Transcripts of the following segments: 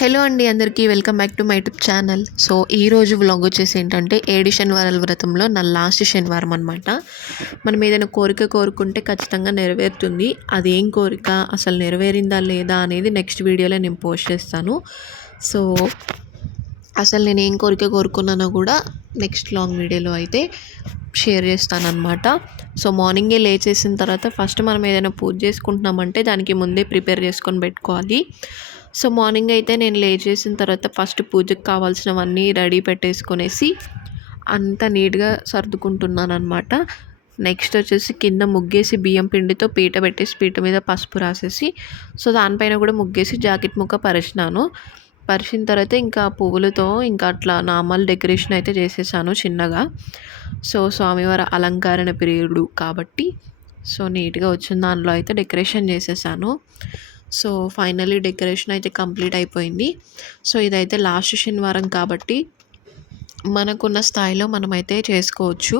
Hello అండి అందరికీ welcome back to my YouTube channel. So ఈరోజు వ్లాగ్ వచ్చేసి ఏంటంటే ఏడు శనివారాల వ్రతంలో నా లాస్ట్ శనివారం అనమాట మనం ఏదైనా కోరిక కోరుకుంటే ఖచ్చితంగా నెరవేరుతుంది. అదేం కోరిక అసలు నెరవేరిందా లేదా అనేది నెక్స్ట్ వీడియోలో నేను పోస్ట్ చేస్తాను. సో అసలు నేను ఏం కోరిక కోరుకున్నానో కూడా నెక్స్ట్ లాంగ్ వీడియోలో అయితే షేర్ చేస్తానమాట సో మార్నింగే లేచేసిన తర్వాత ఫస్ట్ మనం ఏదైనా పూజ చేసుకుంటున్నామంటే దానికి ముందే ప్రిపేర్ చేసుకొని పెట్టుకోవాలి. సో మార్నింగ్ అయితే నేను లేచేసిన తర్వాత ఫస్ట్ పూజకు కావాల్సినవన్నీ రెడీ పెట్టేసుకొనేసి అంత నీట్గా సర్దుకుంటున్నాను అనమాట నెక్స్ట్ వచ్చేసి కింద ముగ్గేసి బియ్యం పిండితో పీట పెట్టేసి పీట మీద పసుపు రాసేసి సో దానిపైన కూడా ముగ్గేసి జాకెట్ ముక్క పరిచినాను. పరిచిన తర్వాత ఇంకా పువ్వులతో ఇంకా అట్లా నార్మల్ డెకరేషన్ అయితే చేసేసాను చిన్నగా. సో స్వామివారి అలంకరణ ప్రియుడు కాబట్టి సో నీట్గా వచ్చిన దానిలో అయితే డెకరేషన్ చేసేసాను. సో ఫైనలీ డెకరేషన్ అయితే కంప్లీట్ అయిపోయింది. సో ఇదైతే లాస్ట్ శనివారం కాబట్టి మనకున్న స్థాయిలో మనమైతే చేసుకోవచ్చు.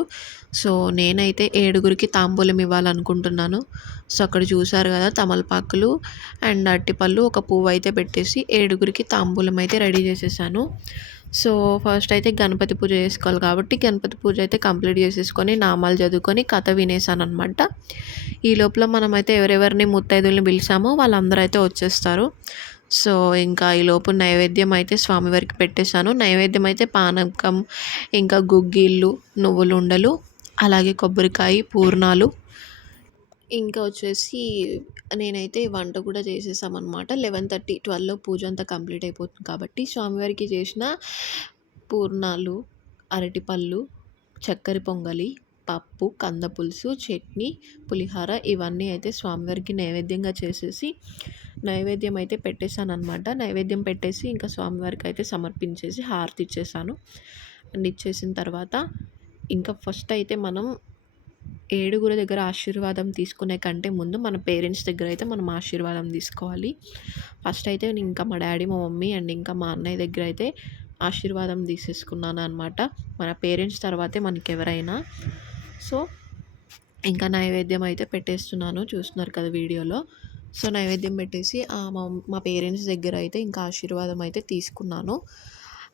సో నేనైతే ఏడుగురికి తాంబూలం ఇవ్వాలనుకుంటున్నాను. సో అక్కడ చూసారు కదా తమలపాకులు అండ్ అరటిపళ్ళు ఒక పువ్వు అయితే పెట్టేసి ఏడుగురికి తాంబూలం అయితే రెడీ చేసేసాను. సో ఫస్ట్ అయితే గణపతి పూజ చేసుకోవాలి కాబట్టి గణపతి పూజ అయితే కంప్లీట్ చేసేసుకొని నామాలు చదువుకొని కథ వినేసాను అనమాట ఈ లోపల మనమైతే ఎవరెవరిని ముత్తైదుల్ని పిలిచామో వాళ్ళందరూ అయితే వచ్చేస్తారు. సో ఇంకా ఈ లోపు నైవేద్యం అయితే స్వామివారికి పెట్టేశాను. నైవేద్యం అయితే పానకం ఇంకా గుగ్గిళ్ళు నువ్వులు ఉండలు అలాగే కొబ్బరికాయ పూర్ణాలు ఇంకా వచ్చేసి నేనైతే వంట కూడా చేసేసామన్నమాట. లెవెన్ థర్టీ ట్వెల్వ్లో పూజ అంతా కంప్లీట్ అయిపోతుంది కాబట్టి స్వామివారికి చేసిన పూర్ణాలు అరటిపళ్ళు చక్కెర పొంగలి పప్పు కంద పులుసు చట్నీ పులిహోర ఇవన్నీ అయితే స్వామివారికి నైవేద్యంగా చేసేసి నైవేద్యం అయితే పెట్టేశాను అనమాట నైవేద్యం పెట్టేసి ఇంకా స్వామివారికి అయితే సమర్పించేసి హారతి ఇచ్చేసాను అండ్ ఇచ్చేసిన తర్వాత ఇంకా ఫస్ట్ అయితే మనం ఏడుగురు దగ్గర ఆశీర్వాదం తీసుకునే కంటే ముందు మన పేరెంట్స్ దగ్గర అయితే మనం ఆశీర్వాదం తీసుకోవాలి. ఫస్ట్ అయితే ఇంకా మా డాడీ మా మమ్మీ అండ్ ఇంకా మా అన్నయ్య దగ్గర అయితే ఆశీర్వాదం తీసేసుకున్నాను అనమాట మన పేరెంట్స్ తర్వాతే మనకి ఎవరైనా సో ఇంకా నైవేద్యం అయితే పెట్టేస్తున్నాను. చూస్తున్నారు కదా వీడియోలో. సో నైవేద్యం పెట్టేసి మా మా పేరెంట్స్ దగ్గర అయితే ఇంకా ఆశీర్వాదం అయితే తీసుకున్నాను.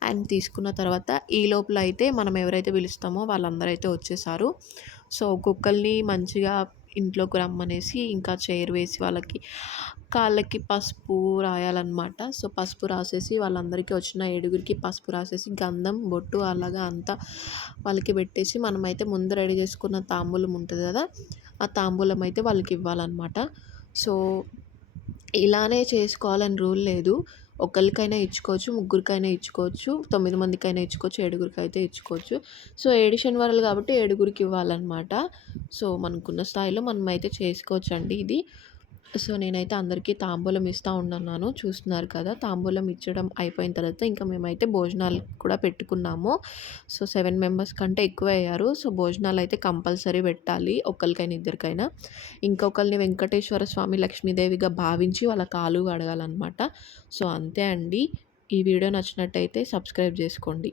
అండ్ తీసుకున్న తర్వాత ఈ లోపల అయితే మనం ఎవరైతే పిలుస్తామో వాళ్ళందరూ అయితే వచ్చేసారు. సో ఒక్కొక్కరిని మంచిగా ఇంట్లోకి రమ్మనేసి ఇంకా చైర్ వేసి వాళ్ళకి కాళ్ళకి పసుపు రాయాలన్నమాట. సో పసుపు రాసేసి వాళ్ళందరికీ వచ్చిన ఏడుగురికి పసుపు రాసేసి గంధం బొట్టు అలాగా అంతా వాళ్ళకి పెట్టేసి మనమైతే ముందు రెడీ చేసుకున్న తాంబూలం ఉంటుంది కదా ఆ తాంబూలం అయితే వాళ్ళకి ఇవ్వాలన్నమాట. సో ఇలానే చేసుకోవాలని రూల్ లేదు. ఒకరికైనా ఇచ్చుకోవచ్చు ముగ్గురికైనా ఇచ్చుకోవచ్చు తొమ్మిది మందికైనా ఇచ్చుకోవచ్చు ఏడుగురికి అయితే ఇచ్చుకోవచ్చు. సో ఏడు శనివారాలు కాబట్టి ఏడుగురికి ఇవ్వాలన్నమాట. సో మనకున్న స్థాయిలో మనం అయితే చేసుకోవచ్చు అండి ఇది. సో నేనైతే అందరికీ తాంబూలం ఇస్తూ ఉన్నాను చూస్తున్నారు కదా తాంబూలం ఇచ్చడం అయిపోయిన తర్వాత ఇంకా మేమైతే భోజనాలు కూడా పెట్టుకున్నాము. సో సెవెన్ మెంబర్స్ కంటే ఎక్కువ అయ్యారు సో భోజనాలు అయితే కంపల్సరీ పెట్టాలి ఒకరికైనా ఇద్దరికైనా. ఇంకొకరిని వెంకటేశ్వర స్వామి లక్ష్మీదేవిగా భావించి వాళ్ళ కాలు అడగాలన్నమాట సో అంతే అండి. ఈ వీడియో నచ్చినట్టయితే సబ్స్క్రైబ్ చేసుకోండి.